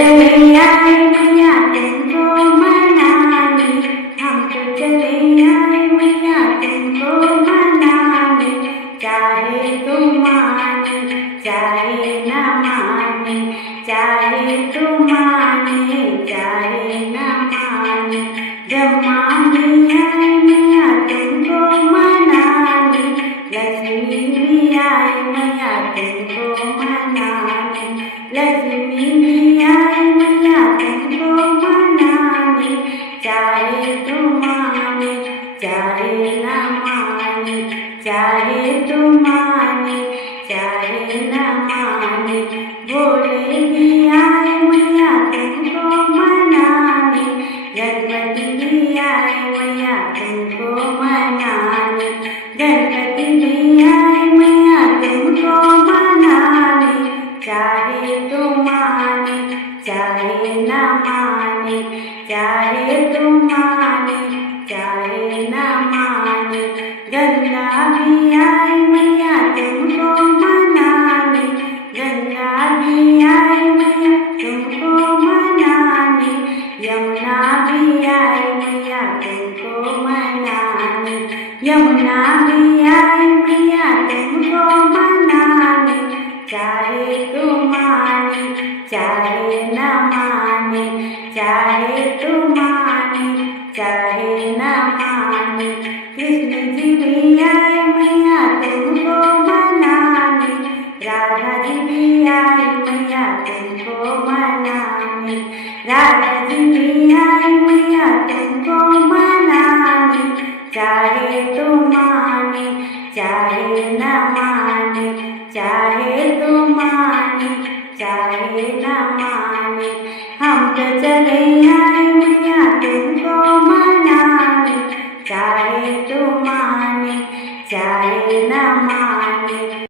चले आए मैया तुमको मनाने, हम तो चले आए मैया तुमको मनाने, चाहे तुम माने चाहे न माने, चाहे तुम माने चाहे न माने। ब्रह्मा भी आए मैया तुमको मनाने, लक्ष्मी भी आई मैया तुमको मनाने, लक्ष्मी भी आई मैया तुमको मनाने, चाहे तुम माने चाहे न माने, चाहे तुम माने चाहे न माने। भोले भी आए मैया तुमको मनाने, गणपति भी आए मैया तुमको मनाने, गणपति भी आए मैया तुमको मनाने, चाहे तुम माने चाहे न माने, चाहे तुम माने चाहे न माने। गंगा भी आई मैया तुमको मनाने, गंगा भी आई मैया तुमको मनाने, यमुना भी आई मैया तुमको मनाने, यमुना भी आई मैया तुमको मनाने, चाहे तुम माने चाहे न माने, चाहे तुम माने चाहे न माने। कृष्ण जी भी आए मैया तुमको मनाने, राधा जी भी आई मैया तुमको मनाने, राधा जी भी आई मैया तुमको मनाने, चाहे तुम माने चाहे न माने, चाहे तुम माने चाहे न माने। हम तो चले आए मैया तुमको मनाने, चाहे तुम माने चाहे न माने।